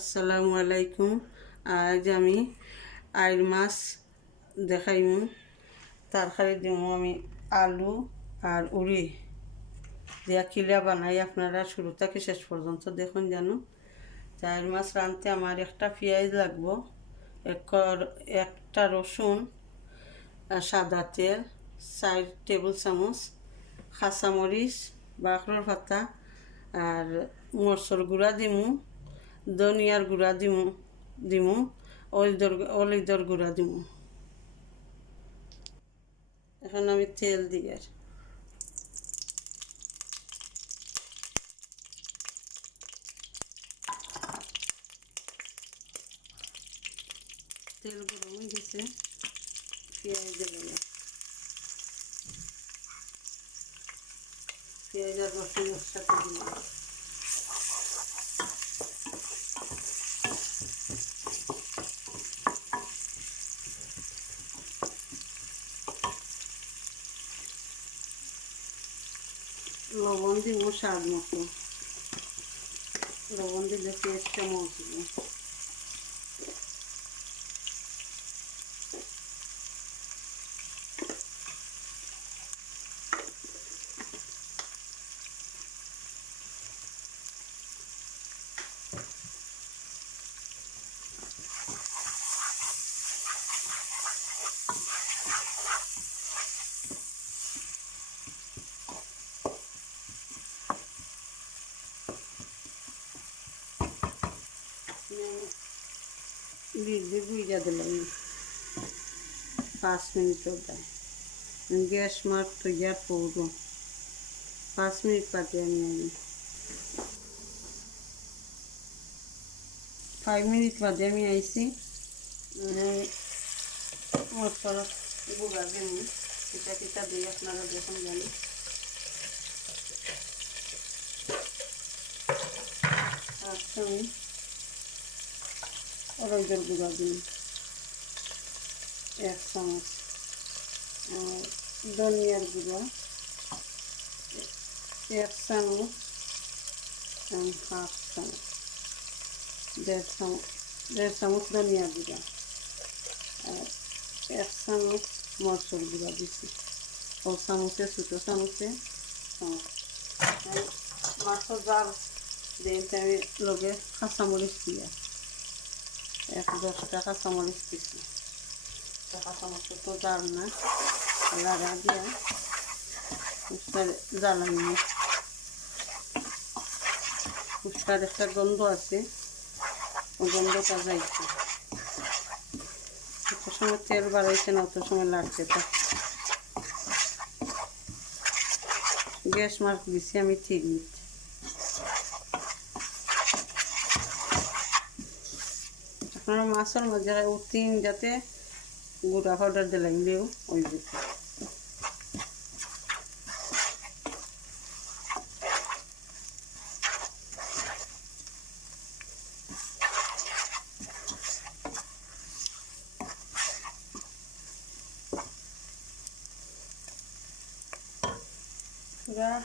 আসসালামু আলাইকুম। আজ আমি আইর মাছ দেখাইমু। তরকারি দিমু আমি আলু আর উড়ি। দিয়া কিলা বানাই আপনারা শুরু থেকে শেষ পর্যন্ত দেখুন জানো চার মাছ রাঁধতে আমার একটা পেঁয়াজ লাগবো, এক- একটা রসুন সাদা তেল, চার টেবিল চামচ কাঁচামরিচ বাখর পাতা আর মরচর গুঁড়া দিমু। ধনিয়ার গুঁড়া দিমু দিমু অলদর অলদর গুঁড়া দিমু। এখন আমি তেল দিই আর। তেল গরম হয়ে গেছে, পেঁয়াজ দিলাম। পেঁয়াজ আর রসুন একসাথে দিলাম। লবণ দিব স্বাদ মতো। লবণ দিলে টেস্টটা মজবে লিখবে বুঝা দিলাম পাঁচ মিনিট দেয় গ্যাস মার তো ইয়ার পড়ব পাঁচ মিনিট পাতে আমি আমি ফাইভ মিনিট বাদে আমি আইছি মশলা গুঁড়া দিন পিঠা পিঠা দিয়ে আপনারা দেখুন জানি আচ্ছা আমি রইদের গুঁড়া দিন এক চামচ আর ধনিয়ার গুঁড়া এক চামচ হাফ চামচ দেড় চামচ দেড় চামচ ধনিয়ার গুঁড়া আর এক চামচ মরচর গুঁড়া দিছি ও চামচে ছোটো চামচে চামচ মাছর জাল দিয়ে আমি লগে কাঁচামরিচ দিয়া এক দশ টাকা চামচ দিছি টাকা চামচ তো জাল না। লাগা দিয়া জ্বালানি ফুচকার একটা গন্ধ আছে। ও গন্ধটা যাইছে। অত সময় তেল বাড়াইছে না, অত সময় লাগছে তা। গ্যাস মার্ক দিছি, আমি ঠিক নিচ্ছি। আপনারা মাছের মধ্যে উঠিন যাতে গুঁড়া পাউডার দিলাইলেও ওই যেতে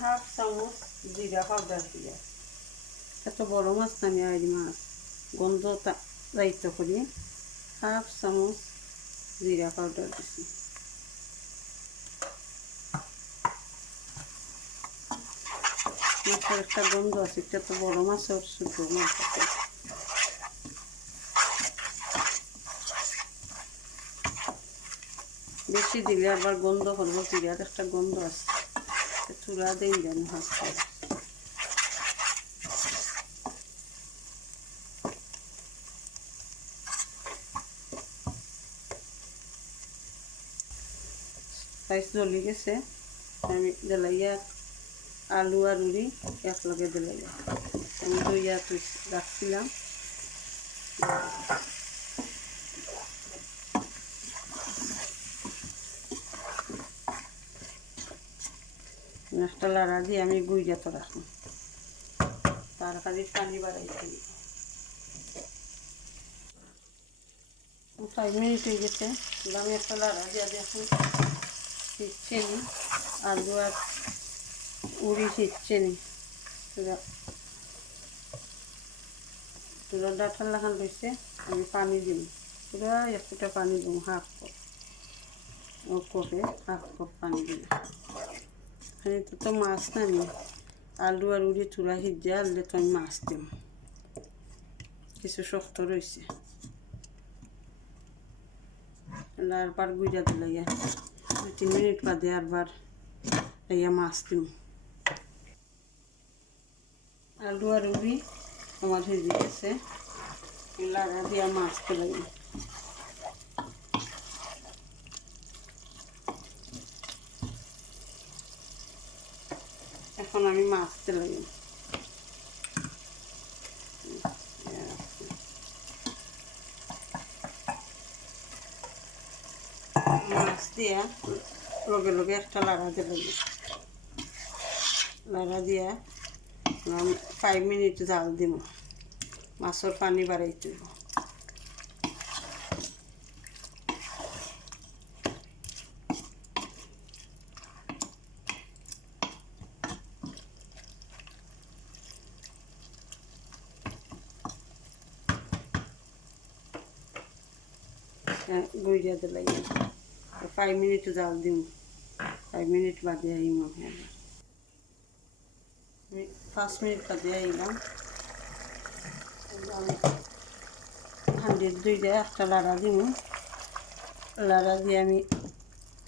হাফ চামচ জিরা পাউডার দিয়ে। এত বড় মাছ না আমি মাছ? গন্ধ দায়িত্ব করি হাফ চামচ জিরা পাউডার দিছি মাছের একটা গন্ধ আছে, এটা তো বড় মাছ, আর মাছ আছে। বেশি দিলে আবার গন্ধ করব, জিরার একটা গন্ধ আছে। চুলা দিন যেন হাত সাইজ জ্বলি গেছে আমি দিলাইয়া আলু আর উড়ি একলগে দিলাইয়া আমি দইয়া রাখছিলাম। একটা লাড়া দিয়ে আমি গুইটা তো রাখব। তরকারি পানি বাড়াইছি ফাইভ মিনিট হয়ে গেছে আমি একটা লাড়া দিয়ে দেখুন। শিখছে নি আলু আর উড়ি শিখছে নি একটু পুরো ডাঁটার লাগান আমি পানি দিম। পুরো এক ফুটা পানি দিম, হাফ কাপ। কপে হাফ কাপ পানি দিম এখানে তো তো মাছ না নি আলু আর উড়ি তুলা সিজা, আনলে তো আমি মাছ দিম। কিছু শক্ত রয়েছে আরবার গুইরা দিলে দুই তিন মিনিট বাদে আরবার ইয়া মাছ দিম আলু আর উড়ি আমার ভেজে গেছে লাগা দিয়া মাছ দিই এখন আমি মাছ তুলে দিই মাছ দিয়া লগে লগে একটা লাড়া দিলে লাড়া দিয়া ফাইভ মিনিট জাল দিব মাছের পানি বাড়াইতে হইব। গুইরা দিলে ফাইভ মিনিট জাল দিম ফাইভ মিনিট বাদে আইম আমি আবার। পাঁচ মিনিট বাদে আইলাম। হান্ডির দুইটা, একটা লাড়া দিব লাড়া দিয়ে আমি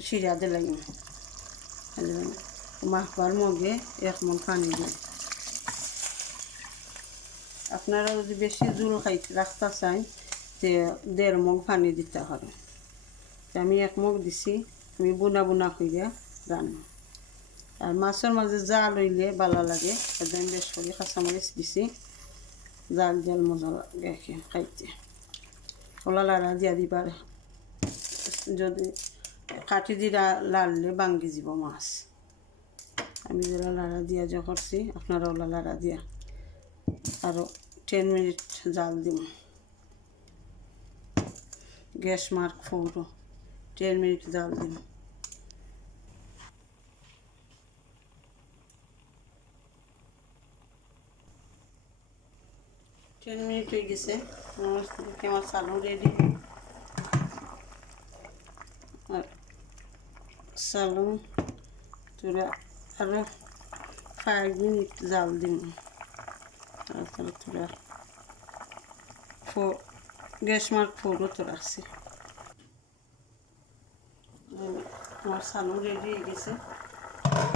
শিরা দিলাম মাখবার মগে এক মন পানি দিই। আপনারা যদি বেশি জুল খাই রাখতে চান তে দেড় মগ পানি দিতে হবে। তে আমি এক মগ দিছি, আমি বুনা বুনা করে রান্না। আর মাছের মাঝে জাল হইলে ভালো লাগে একদম বেশ করে কাঁচামরিচ দিছি, জাল জাল মজা লাগে খাইতে। ওলা লাড়া দিয়া দিবার। যদি কাটি দিরা লাড়লে বাঙ্গি যাব মাছ। আমি যেটা লাড়া দিয়া যা করছি, আপনারা ওলা লাড়া দিয়া আরও টেন মিনিট জাল দিম। গ্যাস মার্ক ফোরো টেন মিনিট জাল দিম টেন মিনিট হয়ে গেছে আমার দেখি আমার চালু রেডি আর চালু তোরা আরও ফাইভ মিনিট জাল দিম তারপরে তোরা ফো গ্যাস মার্ক ফোরও তো রাখছি আমার চালু রেডি হয়ে গেছে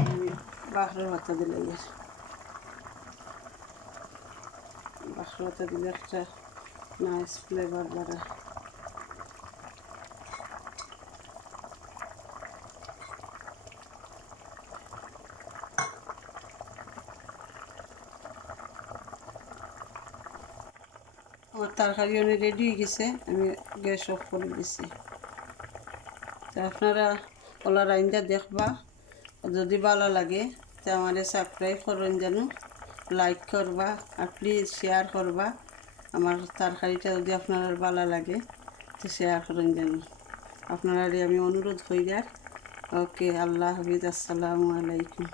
আমি বাহরের ভাতা দিলে গেছে বাসলাতে দিলে একটা নাইস ফ্লেভার বাড়ে আমার তরকারি অনেক রেডি হয়ে গেছে আমি গ্যাস অফ করে দিছি তো আপনারা ওলা রাইন্দা দেখবা। যদি ভালো লাগে, তো আমার সাবস্ক্রাইব করবেন যেন। লাইক করবা, আর প্লিজ শেয়ার করবা। আমার তরকারিটা যদি আপনার ভালো লাগে, তো শেয়ার করেন যেন। আপনারা আমি অনুরোধ করি আর। ওকে আল্লাহ হাফিজ, আসসালামু আলাইকুম।